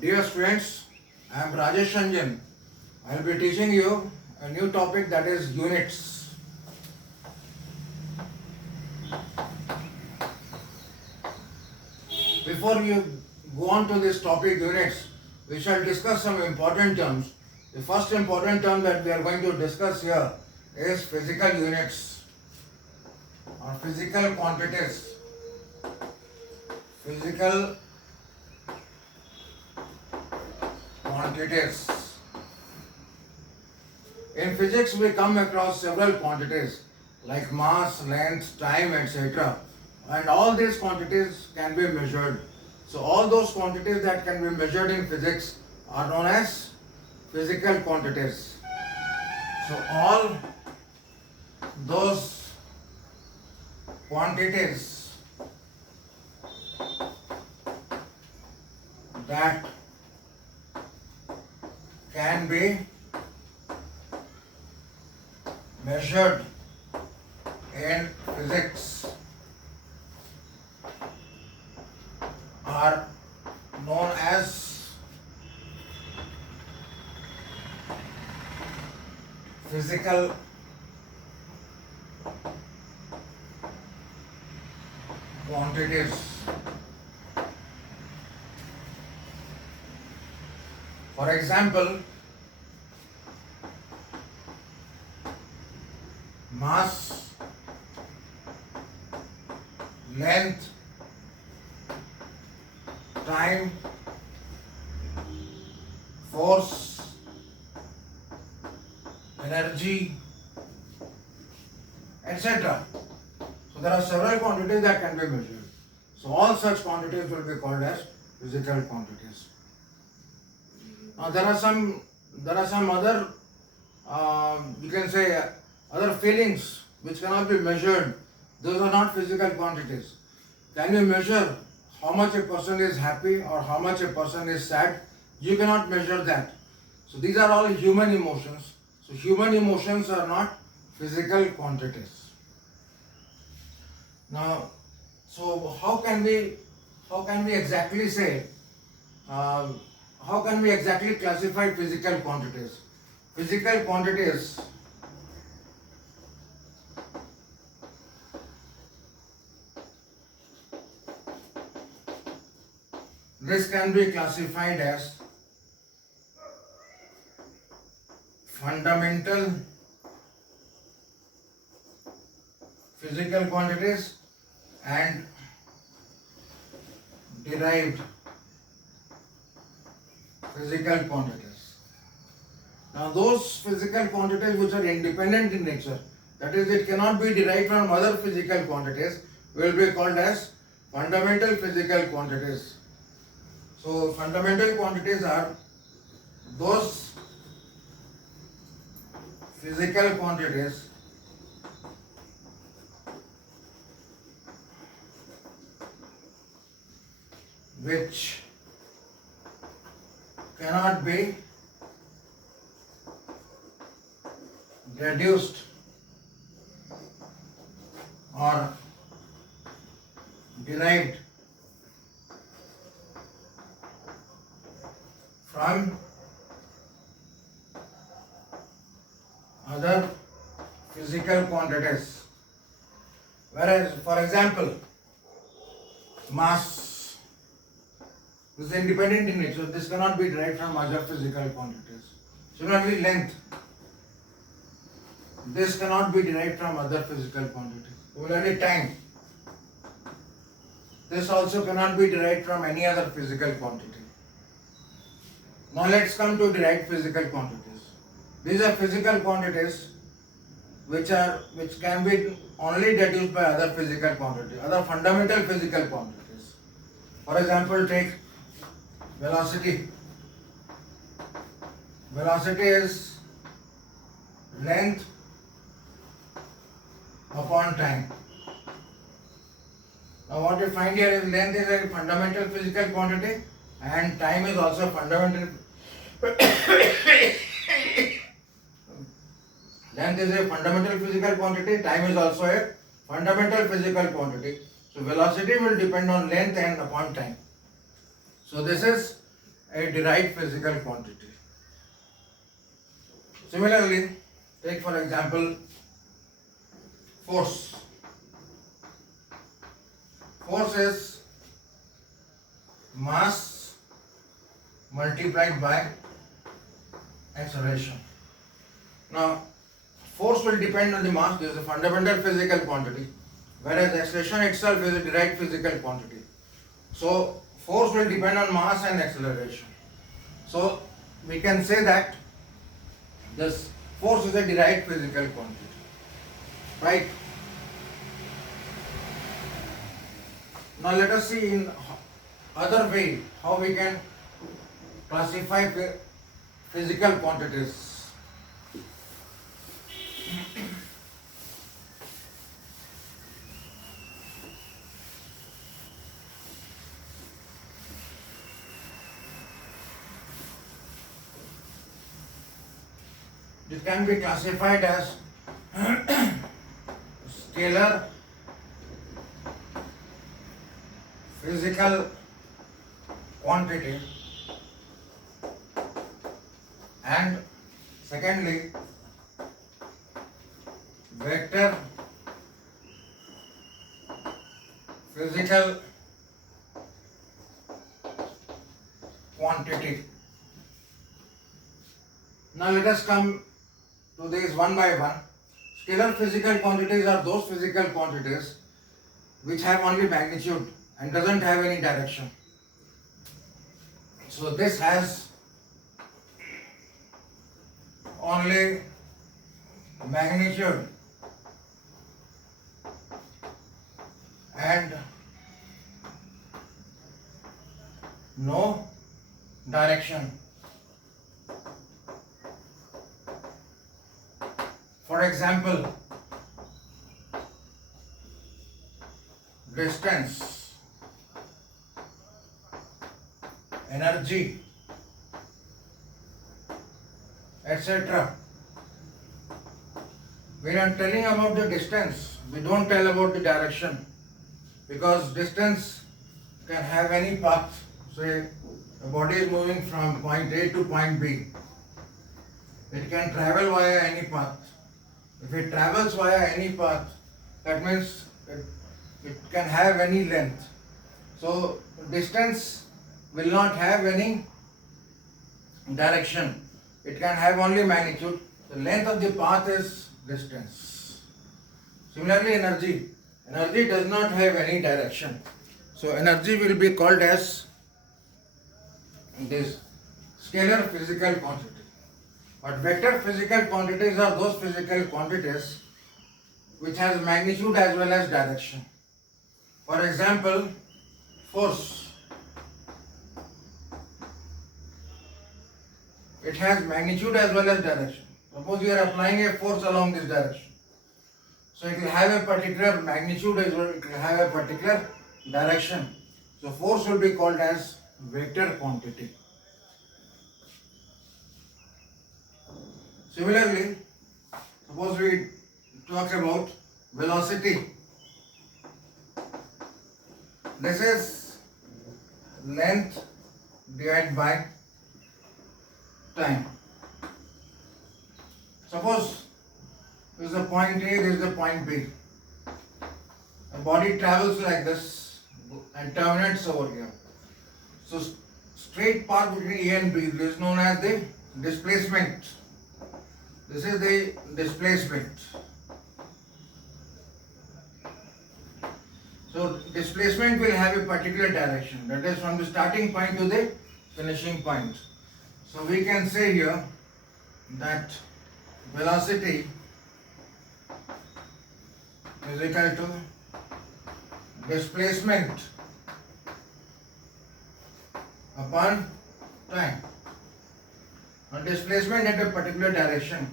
Dear students, I am Rajesh Ranjan. I will be teaching you a new topic, that is units. Before you go on to this topic units, we shall discuss some important terms. The first important term that we are going to discuss here is physical units or physical quantities. Physical quantities. In physics, we come across several quantities like mass, length, time, etc. And all these quantities can be measured. So, all those quantities that can be measured in physics are known as physical quantities. So, all those quantities that can be measured in physics are known as physical quantities. For example, mass, length, time, force, energy, etc. So there are several quantities that can be measured. So all such quantities will be called as physical quantities. Now there are some other you can say other feelings which cannot be measured. Those are not physical quantities. Can you measure how much a person is happy or how much a person is sad? You cannot measure that. So these are all human emotions. So human emotions are not physical quantities. Now, so how can we exactly say how can we exactly classify physical quantities? Physical quantities this can be classified as fundamental physical quantities and derived physical quantities. Now those physical quantities which are independent in nature, that is, it cannot be derived from other physical quantities, will be called as fundamental physical quantities. So fundamental quantities are those physical quantities which cannot be reduced or derived from other physical quantities. Whereas, for example, mass is independent in nature. This cannot be derived from other physical quantities. Similarly, length. This cannot be derived from other physical quantities. Similarly, time. This also cannot be derived from any other physical quantity. Now let's come to derived physical quantities. These are physical quantities which can be only deduced by other physical quantities, other fundamental physical quantities. For example, take velocity. Velocity is length upon time. Now what we find here is length is a fundamental physical quantity and time is also fundamental. Length is a fundamental physical quantity, time is also a fundamental physical quantity. So velocity will depend on length and upon time. So this is a derived physical quantity. Similarly, take for example force. Force is mass multiplied by acceleration. Now, force will depend on the mass, this is a fundamental physical quantity, whereas acceleration itself is a derived physical quantity. So, force will depend on mass and acceleration. So, we can say that this force is a derived physical quantity, right? Now, let us see in other way how we can classify physical quantities. It can be classified as scalar physical quantity, and secondly vector physical quantity. Now let us come to these one by one. Scalar physical quantities are those physical quantities which have only magnitude and doesn't have any direction. So this has only magnitude and no direction. For example, distance, energy, etc. When I am telling about the distance, we don't tell about the direction, because distance can have any path. Say a body is moving from point A to point B. It can travel via any path. If it travels via any path, that means it can have any length. So distance will not have any direction. It can have only magnitude. The length of the path is distance. Similarly, energy. Energy does not have any direction. So energy will be called as this scalar physical quantity. But vector physical quantities are those physical quantities which has magnitude as well as direction. For example, force. It has magnitude as well as direction. Suppose you are applying a force along this direction. So it will have a particular magnitude as well, it will have a particular direction. So force will be called as vector quantity. Similarly, suppose we talk about velocity. This is length divided by time. Suppose this is the point A, this is the point B. A body travels like this and terminates over here. So straight path between A and B is known as the displacement. This is the displacement. So displacement will have a particular direction, that is from the starting point to the finishing point. So we can say here that velocity is equal to displacement upon time. Now displacement at a particular direction.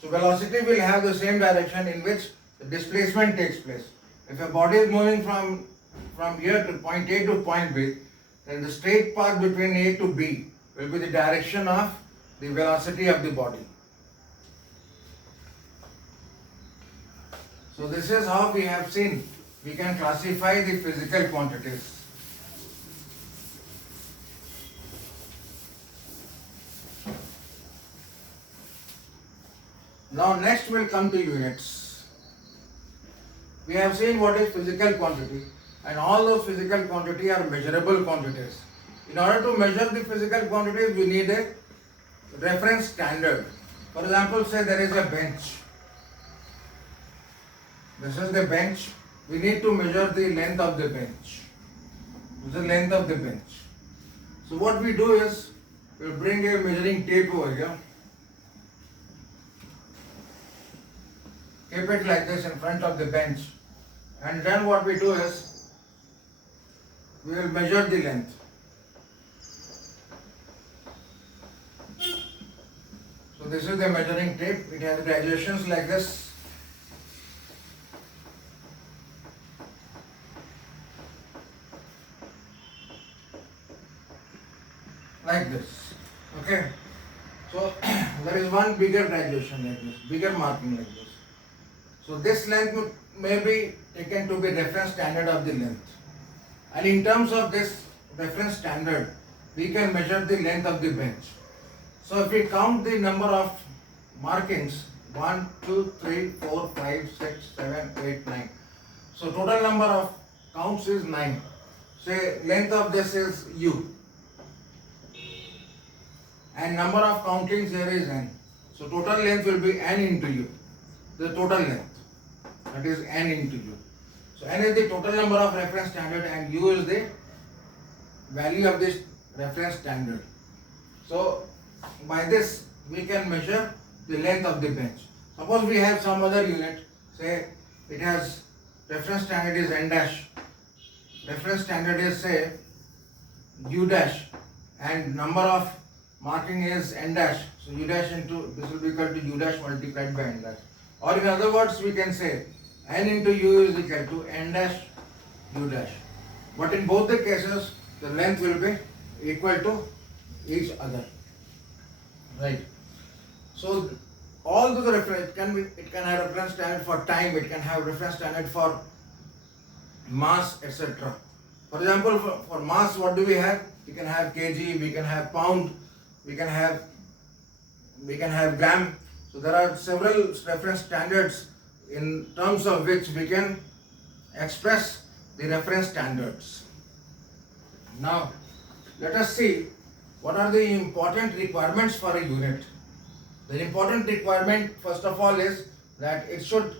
So velocity will have the same direction in which the displacement takes place. If a body is moving from here to point A to point B, then the straight path between A to B will be the direction of the velocity of the body. So this is how we have seen we can classify the physical quantities. Now next we'll come to units. We have seen what is physical quantity, and all those physical quantity are measurable quantities. In order to measure the physical quantities, we need a reference standard. For example, say there is a bench. This is the bench. We need to measure the length of the bench. This is the length of the bench. So what we do is, we'll bring a measuring tape over here. Keep it like this in front of the bench. And then what we do is, we will measure the length. So this is the measuring tape. It has graduations like this. Like this. Okay. So there is one bigger graduation like this, bigger marking like this. So this length may be taken to be reference standard of the length. And in terms of this reference standard, we can measure the length of the bench. So if we count the number of markings, 1, 2, 3, 4, 5, 6, 7, 8, 9. So total number of counts is 9. Say length of this is U. And number of countings here is N. So total length will be N into U. The total length. That is N into U. So N is the total number of reference standard and U is the value of this reference standard. So by this we can measure the length of the bench. Suppose we have some other unit, say it has reference standard is N dash, reference standard is say U dash, and number of marking is N dash. So U dash into, this will be equal to U dash multiplied by N dash. Or in other words, we can say N into U is equal to N dash U dash. But in both the cases, the length will be equal to each other. Right. So all those reference, it can have reference standard for time, it can have reference standard for mass, etc. For example, for mass, what do we have? We can have kg, we can have pound, we can have gram. So there are several reference standards in terms of which we can express the reference standards. Now let us see what are the important requirements for a unit. The important requirement first of all is that it should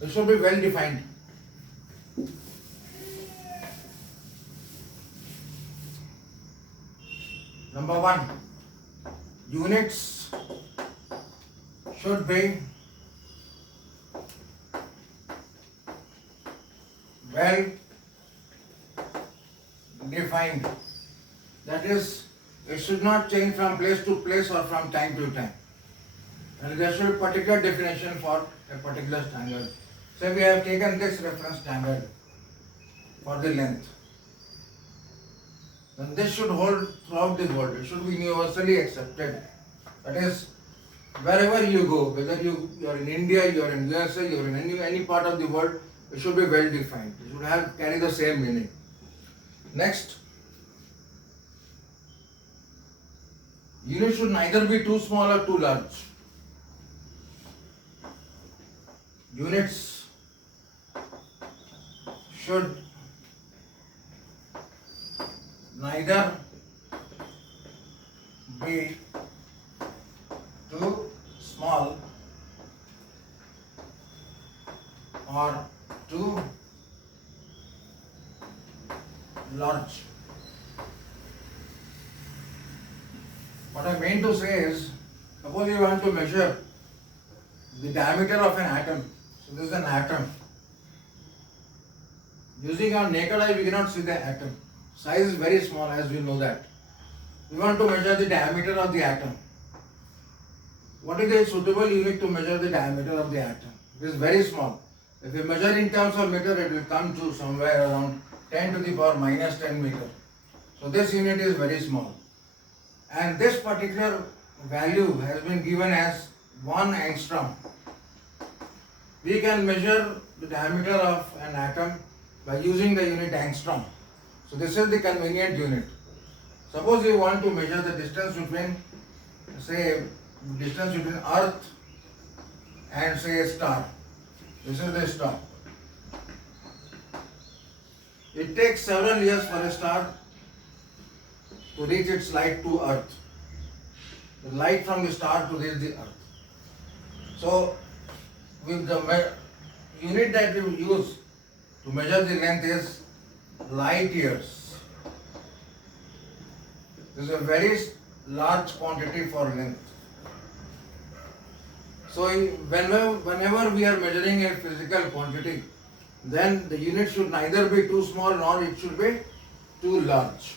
be well defined. Number one, units should be well defined. That is, it should not change from place to place or from time to time. And there should be particular definition for a particular standard. Say we have taken this reference standard for the length. Then this should hold throughout the world. It should be universally accepted. That is, wherever you go, whether you are in India, you are in USA, you are in any part of the world, it should be well defined. It should carry the same meaning. Next, unit should neither be too small or too large. Units should neither be too small or too large. What I mean to say is, suppose you want to measure the diameter of an atom. So this is an atom. Using our naked eye, we cannot see the atom. Size is very small, as we know that. We want to measure the diameter of the atom. What is the suitable unit to measure the diameter of the atom? It is very small. If we measure in terms of meter, it will come to somewhere around 10 to the power minus 10 meter. So this unit is very small. And this particular value has been given as 1 angstrom. We can measure the diameter of an atom by using the unit angstrom. So this is the convenient unit. Suppose you want to measure the distance between, say, distance between Earth and say a star. This is the star. It takes several years for a star to reach its light to Earth. The light from the star to reach the Earth. So, with the unit that we use to measure the length is light years. This is a very large quantity for length. So, whenever we are measuring a physical quantity, then the unit should neither be too small nor it should be too large.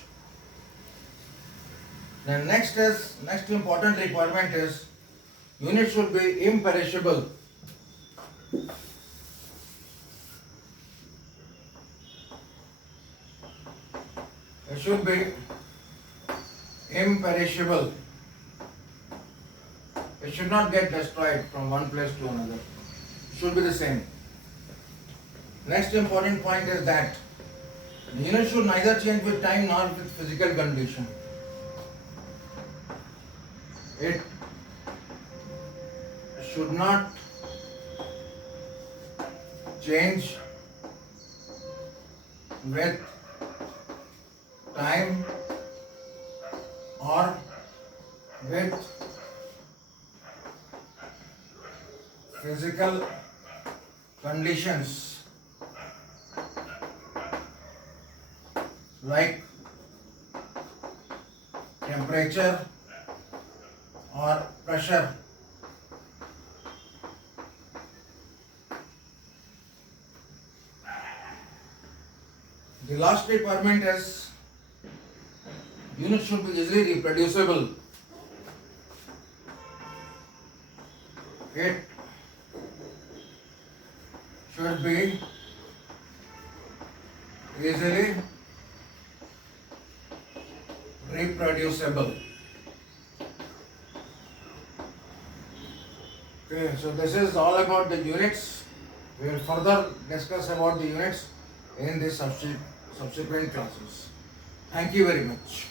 The next important requirement is unit should be imperishable. It should be imperishable. It should not get destroyed from one place to another. It should be the same. Next important point is that the unit should neither change with time nor with physical condition. It should not change with time or with physical conditions like temperature or pressure. The last requirement is unit should be easily reproducible. It should be easily reproducible. Okay, so this is all about the units. We will further discuss about the units in the subsequent classes. Thank you very much.